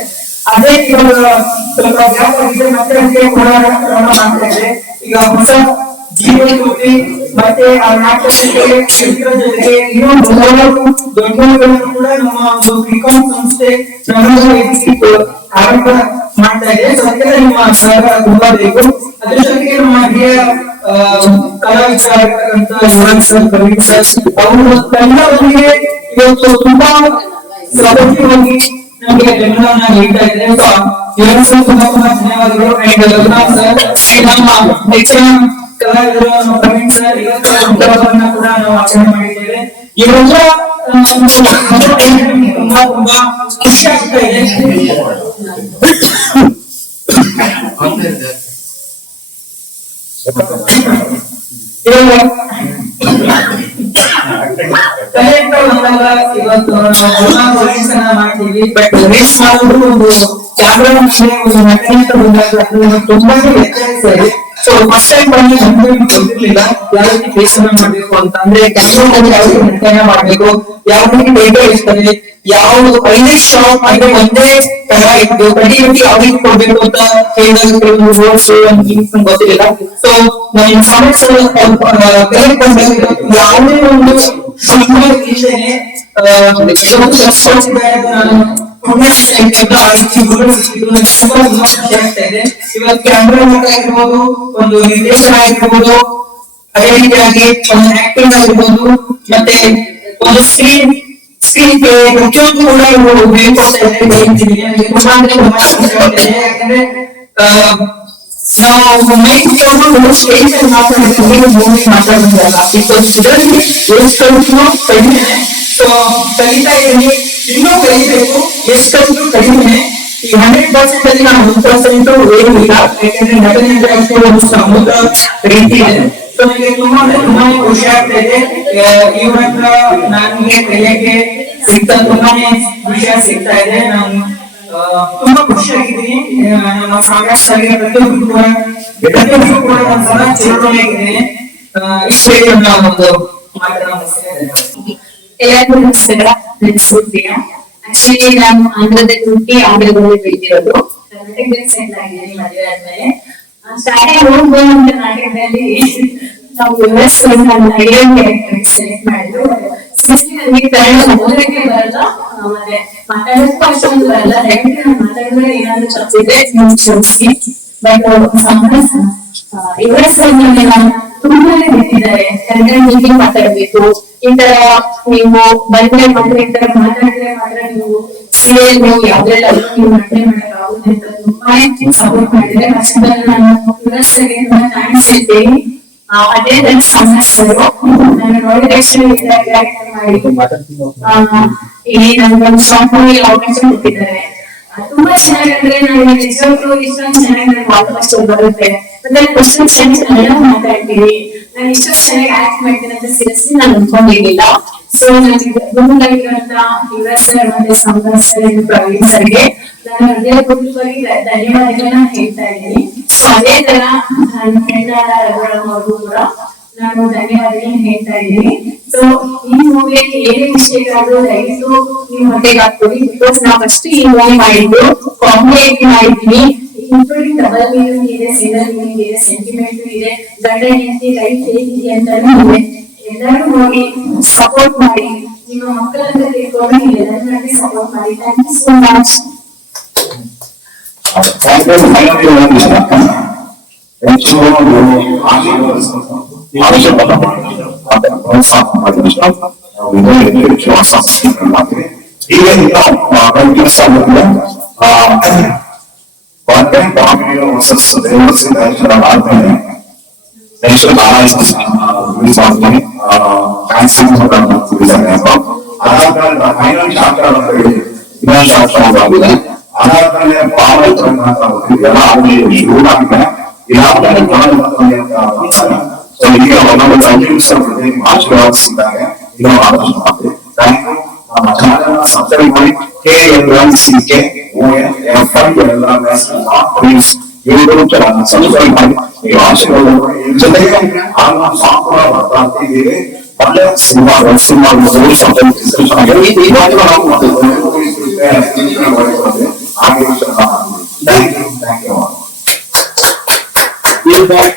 ಅದೇ ಇವಾಗ ಸ್ವಲ್ಪ ಗ್ಯಾಪ್ ಆಗಿದೆ, ಮತ್ತೆ ಅದಕ್ಕೆ ಹೋರಾಟ ಮಾಡ್ತಾ ಇದೆ. ಈಗ ಹೊಸ ಜೀವನ ಕೊಟ್ಟಿ ಮತ್ತೆ ಆ ನಾಟಕಕ್ಕೆ ಚಿತ್ರ ಜೊತೆಗೆ ಇನ್ನೊಂದು ಹಲವಾರು ದೊಡ್ಡಗಳನ್ನು ಕೂಡ ನಮ್ಮ ಒಂದು ಬಿಕಾಂ ಸಂಸ್ಥೆ ಆರಂಭ ಮಾಡ್ತಾ ಇದೆ. ಸೊ ಅದಕ್ಕೆಲ್ಲ ನಿಮ್ಮ ಸಹಕಾರ ತುಂಬಾ ಬೇಕು. ಅದ್ರ ಜೊತೆಗೆ ನಮ್ಮ ಹಿರಿಯ ಕಲಾವಿದರಾಗಿರ್ತಕ್ಕಂಥ ಯುವರಾಜ್ ಸರ್, ಪ್ರವೀಣ್ ಸರ್ ಅವರು ಎಲ್ಲರಿಗೆ ಇವತ್ತು ತುಂಬಾ ಸಪೋರ್ಟಿವಾಗಿ ನಮಗೆ ಬೆಂಬಲವನ್ನ ನೀಡ್ತಾ ಇದ್ದಾರೆ. ಸೊ ಯುವರಾಜ್ ಸರ್ ತುಂಬಾ ಧನ್ಯವಾದಗಳು. ಅಂಡ್ ರಘುನಾಥ್ ಸರ್, ನಮ್ಮ ನೆಚ್ಚಿನ ಕಲಾವಿದರು ನಮ್ಮ ಪ್ರವೀಣ್ ಸರ್ ಇವತ್ತನ್ನ ಕೂಡ ನಾವು ಆಚರಣೆ ಮಾಡಿದ್ದೇವೆ. ಇವರೆಲ್ಲ ತುಂಬಾ ತುಂಬಾ ಖುಷಿ ಆಗ್ತಾ ಇದೆ. ಇವತ್ತು ಮಾಡ್ತೀವಿ, ಬಟ್ ರೇಸ್ ಮಾಡೋದು ಒಂದು ಕ್ಯಾಮ್ರಾ ಒಂದು ನಟನೆ ಅಂತ ಬಂದಾಗ ತುಂಬಾನೇ ವ್ಯತ್ಯಾಸ ಇದೆ. ಸೊ ಫಸ್ಟ್ ಟೈಮ್ ಬಂದು ನಮ್ಗೆ ಗೊತ್ತಿರ್ಲಿಲ್ಲ ಯಾವ ರೀತಿ ಫೇಸನ್ನ ಮಾಡ್ಬೇಕು ಅಂತ. ಅಂದ್ರೆ ಕ್ಯಾಮ್ರಾದಲ್ಲಿ ಯಾವ ರೀತಿ ನಟನೆ ಮಾಡ್ಬೇಕು, ಯಾವ ರೀತಿ ಡೇಟಾ ಇರ್ತದೆ, ಯಾವ್ದು ಒಳ್ಳೆ ಶಾಪ್ ಅಂದ್ರೆ ಒಂದೇ ತರ ಇತ್ತು, ಕಂಟಿನ್ಯೂಟಿ ಯಾವ ರೀತಿ ಕೊಡ್ಬೇಕು ಅಂತ ಹೇಳಿದಾಗ ಕೆಲವು ರೋಡ್ಸ್ ಗೊತ್ತಿರಲಿಲ್ಲ. ಸೊ ನಾನು ಸಮಸ್ಯೆ ಕರೆಕ್ಟ್ ಬಂದಾಗ ಯಾವುದೇ ಒಂದು ಸಿನಿಮಾ ಇದ್ದೇನೆ ಇವತ್ತು ಕ್ಯಾಮ್ರಾ ಆಗಿರ್ಬೋದು, ಒಂದು ನಿರ್ದೇಶನ ಆಗಿರ್ಬೋದು, ಅದೇ ರೀತಿಯಾಗಿ ಒಂದು ಆಕ್ಟಿಂಗ್ ಆಗಿರ್ಬೋದು, ಮತ್ತೆ ಒಂದು ಸ್ಕ್ರೀನ್ ಪ್ಲೇ ಪ್ರತಿಯೊಂದು ಕೂಡ ಇವರು ಹೇಳ್ಕೊಡ್ತಾ ಇದ್ದಾರೆ ಹೇಳ್ತೀನಿ. ನನಗೆ ತುಂಬಾ ಅಂದ್ರೆ ತುಂಬಾ ಇಷ್ಟ. ಯಾಕಂದ್ರೆ ನಾವು ಮೈಕ್ ತಗೊಂಡು ಸ್ಟೇಜ್ ಅಲ್ಲಿ ಮಾತಾಡ್ತೀವಿ, ಮೂವಿ ಮಾತಾಡೋದಲ್ಲ. ಬಿಕಾಸ್ ಇದರಲ್ಲಿ ಎಷ್ಟು ಕಲಿತೂ ಕಡಿಮೆ. ಸೊ ಕಲಿತಾ ಇದ್ದೀನಿ, ಇನ್ನೂ ಕಲಿಬೇಕು. ಎಷ್ಟು ಕಲಿತೂ ಕಡಿಮೆ. ಈ 100% ಅಲ್ಲಿ ನಾನು 1% ಏನೂ ಇಲ್ಲ. ಯಾಕಂದ್ರೆ ನಟನೆ ಒಂದು ಸಮೂಹ ರೀತಿ ಇದೆ. ಸೊ ನನಗೆ ತುಂಬಾ ಅಂದ್ರೆ ತುಂಬಾನೇ ಖುಷಿ ಆಗ್ತಾ ಇದೆ. ಇವ್ರ ಹತ್ರ ನನಗೆ ಕಲಿಯಕ್ಕೆ ತುಂಬಾನೇ ವಿಷಯ ಸಿಗ್ತಾ ಇದೆ. ನಾನು ತುಂಬಾ ಖುಷಿಯಾಗಿದ್ದೀನಿ. ನಮ್ಮ ಸಾಮ್ರಾಜ್ಯ ಪ್ರತಿಯೊಬ್ಬರು ಕೂಡ ನಾನು ಸದಾ ಚಿರಋಣಿಯಾಗಿದ್ದೀನಿ. ಇಷ್ಟೇ ನನ್ನ ಒಂದು ಮಾತನ್ನ. ಎಲ್ಲರಿಗೂ ನಮಸ್ಕಾರ. ನನ್ನ ಹೆಸರು ಪ್ರಿಯಾ. ಆಕ್ಚುಲಿ ನಾನು ಆಂಧ್ರದಲ್ಲಿ ಹುಟ್ಟಿ ಆಂಧ್ರದಲ್ಲಿ ಬೆಳೆದಿರೋದು. ಕರ್ನಾಟಕದಲ್ಲಿ ಸೆಟ್ಲ್ ಆಗಿದ್ದೀನಿ ಮದುವೆ ಆದ್ಮೇಲೆ. ಸ್ಟಾರ್ಟಿಂಗ್ ಹೋಗ್ಬೋದಂತ ನಾಟಕದಲ್ಲಿ ನಾವು US ಸೆಲೆಕ್ಟ್ ಮಾಡಿದ್ರು. ನನಗೆ ಕನ್ನಡ ಓದಕ್ಕೆ ಬರಲ್ಲ, ಮತ್ತೆ ಮಾತಾಡೋಕ್ಕೂ ಅಷ್ಟೊಂದು ಬರಲ್ಲ. ದಯವಿಟ್ಟು ನಾನು ಮಾತಾಡಿದ್ರೆ ಏನಾದ್ರು ತಪ್ಪಿದ್ರೆ ಕ್ಷಮಿಸಿ. ಬಟ್ US ಅಲ್ಲಿ ನಾನು ತುಂಬಾನೇ ಬಿಟ್ಟಿದ್ದಾರೆ. ಕನ್ನಡ ಹೀಗೆ ಮಾತಾಡ್ಬೇಕು, ಈ ತರ ನೀವು ಬಂದ್ರೆ ಮಾತ್ರ ಈ ತರ ಮಾತಾಡಿದ್ರೆ ಮಾತ್ರ ನೀವು ಸೀರಿಯಲ್ ನೀವು ಯಾವ್ದ್ರೆಲ್ಲ ನೀವು ನಟನೆ ಮಾಡಕ್ ಆಗುತ್ತೆ ಅಂತ ತುಂಬಾನೇ ಸಪೋರ್ಟ್ ಮಾಡಿದ್ರೆ. ಫಸ್ಟಲ್ಲಿ ನಾನು US ಗೆ ತುಂಬಾ ಥ್ಯಾಂಕ್ಸ್ ಹೇಳ್ತೀನಿ. ಅದೇ ನನ್ನ ಸಮಸ್ಯೆಗಳು ನಾನು ನೋಡಿದ ತಕ್ಷಣ ಮಾಡಿ ಇಲ್ಲಿ ನನ್ಗೊಂದು ಶಾರ್ಟ್ ಮೂವಿ ಅವಕಾಶ ಕೊಟ್ಟಿದ್ದಾರೆ. ತುಂಬಾ ಚೆನ್ನಾಗಂದ್ರೆ ನನಗೆ ನಿಜವಾಗ್ಲೂ ಇಷ್ಟೊಂದು ಚೆನ್ನಾಗಿ ನನಗೆ ವಾಪಸ್ ಬರುತ್ತೆ. ಮತ್ತೆ ಕ್ವಶನ್ ಚೆನ್ನಾಗಿ ಮಾತಾಡ್ತೀನಿ. ನಾನು ಇಷ್ಟೊಂದು ಚೆನ್ನಾಗಿ ಆಕ್ಟ್ ಮಾಡ್ತೀನಿ ಅಂತ ಸೀರಿಯಸ್ಲಿ ನಾನು ಅನ್ಕೊಂಡಿರ್ಲಿಲ್ಲ. ಸೊ ನನಗೆ ಗುರುಗಳಾಗಿರುವಂತ US ಸರ್ ಮತ್ತೆ ಸಂಭಾಷ್ ಸರ್ ಪ್ರವೀಣ್ ಸರ್ಗೆ ನಾನು ಹೃದಯಪೂರ್ವಕವಾಗಿ ಧನ್ಯವಾದಗಳನ್ನ ಹೇಳ್ತಾ ಇದ್ದೀನಿ. ಸೊ ಅದೇ ತರ ನನ್ನ ಫ್ರೆಂಡ್ ಅವ್ರಿಗೂ ಕೂಡ ನಾನು ಧನ್ಯವಾದಗಳನ್ನ ಹೇಳ್ತಾ ಇದ್ದೀನಿ. ಸೊ ಈ ಮೂವಿಯಲ್ಲಿ ಏನೇ ಮಿಸ್ಟೇಕ್ ಆದ್ರೂ ದಯವಿಟ್ಟು ನೀವು ಹೊಟ್ಟೆಗೆ ಹಾಕ್ಕೊಡಿ. ಬಿಕಾಸ್ ನಾವು ಫಸ್ಟ್ ಈ ಮೂವಿ ಮಾಡಿದ್ದು ಕಾಮಿಡಿ ಮಾಡಿದ್ವಿ. ಇನ್ಕ್ಲೂಡಿಂಗ್ ಡಬಲ್ ಮೀನಿಂಗ್ ಇದೆ, ಸಿಂಗಲ್ ಮೀನಿಂಗ್ ಇದೆ, ಸೆಂಟಿಮೆಂಟ್ ಇದೆ, ಗಂಡ ಹೆಂಡತಿ ಲೈಫ್ ಹೇಗಿದೆ ಅಂತಾನು ಇದೆ. ಎಲ್ಲರೂ ನೋಡಿ ಸಪೋರ್ಟ್ ಮಾಡಿ, ನಿಮ್ಮ ಮಕ್ಕಳನ್ನ ತಿಳ್ಕೊಂಡು ಎಲ್ಲರೂ ಸಪೋರ್ಟ್ ಮಾಡಿ. Thank you so much. Subscribe ಮಾಡಿ. ಯೂಟ್ಯೂಬ್ ಚಾನಲ್ ಸಬ್ಸ್ಕ್ರೈಬ್ ಮಾಡಿ. ನೀವು ಆಶೀರ್ವಾದ ಜೊತೆಗೆ ಸಾಂಗ್ ಕೂಡ ಬರ್ತಾ ಇದ್ದೀವಿ. ಒಳ್ಳೆ ಸಿನಿಮಾ ಡಿಸ್ಕಷನ್ ಆಗಿದೆ. Thank you.